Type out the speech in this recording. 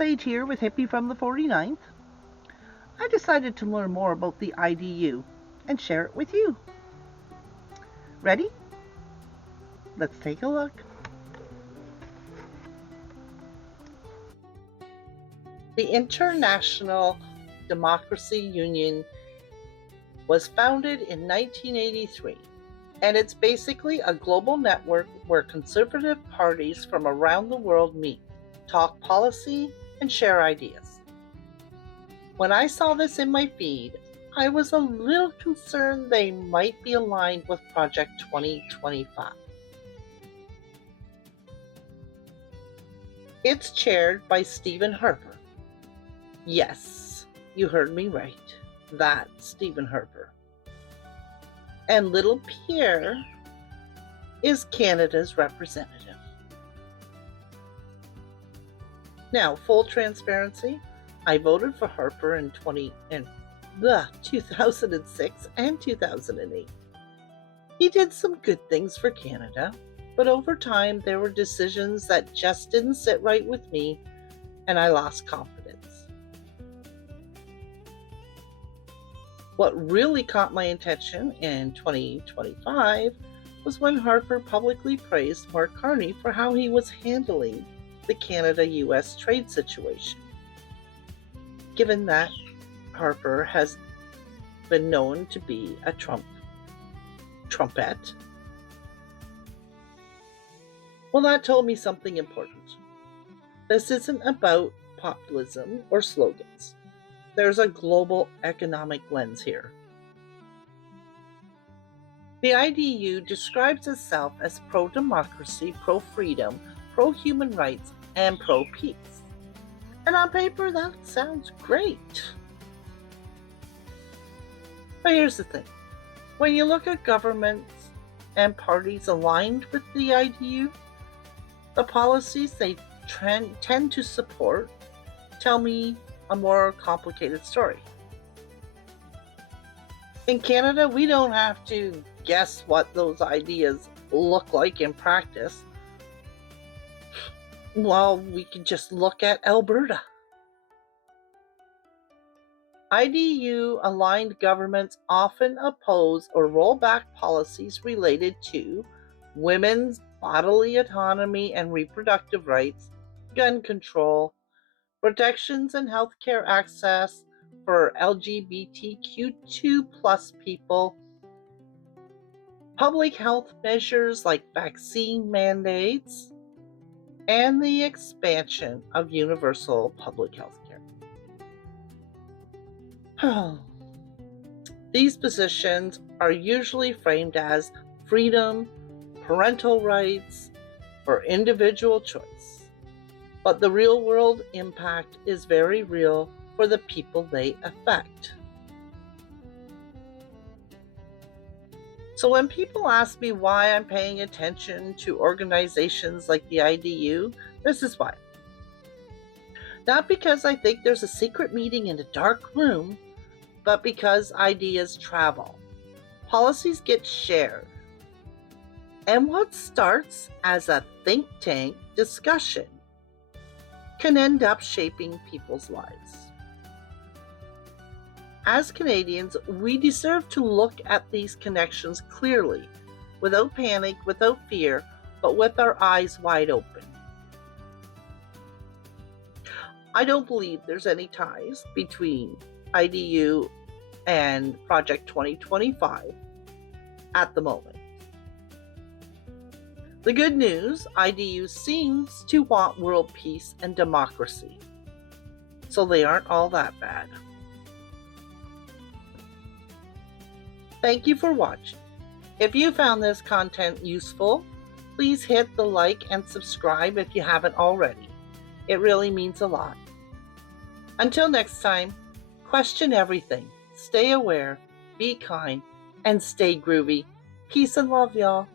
Sage here with Hippie from the 49th. I decided to learn more about the IDU and share it with you. Ready? Let's take a look. The International Democracy Union was founded in 1983, and it's basically a global network where conservative parties from around the world meet, talk policy, and share ideas. When I saw this in my feed, I was a little concerned they might be aligned with Project 2025. It's chaired by Stephen Harper. Yes, you heard me right. That's Stephen Harper. And little Pierre is Canada's representative. Now, full transparency, I voted for Harper in 2006 and 2008. He did some good things for Canada, but over time there were decisions that just didn't sit right with me, and I lost confidence. What really caught my attention in 2025 was when Harper publicly praised Mark Carney for how he was handling the Canada-US trade situation. Given that Harper has been known to be a trumpet, well, that told me something important. This isn't about populism or slogans. There's a global economic lens here. The IDU describes itself as pro-democracy, pro-freedom, pro-human rights, and pro-peace. And on paper, that sounds great. But here's the thing. When you look at governments and parties aligned with the IDU, the policies they tend to support tell me a more complicated story. In Canada, we don't have to guess what those ideas look like in practice. Well, we can just look at Alberta. IDU-aligned governments often oppose or roll back policies related to women's bodily autonomy and reproductive rights, gun control, protections and healthcare access for LGBTQ2+ people, public health measures like vaccine mandates, and the expansion of universal public health care. These positions are usually framed as freedom, parental rights, or individual choice. But the real-world impact is very real for the people they affect. So when people ask me why I'm paying attention to organizations like the IDU, this is why. Not because I think there's a secret meeting in a dark room, but because ideas travel. Policies get shared. And what starts as a think tank discussion can end up shaping people's lives. As Canadians, we deserve to look at these connections clearly, without panic, without fear, but with our eyes wide open. I don't believe there's any ties between IDU and Project 2025 at the moment. The good news, IDU seems to want world peace and democracy, so they aren't all that bad. Thank you for watching. If you found this content useful, please hit the like and subscribe if you haven't already. It really means a lot. Until next time, question everything, stay aware, be kind, and stay groovy. Peace and love, y'all.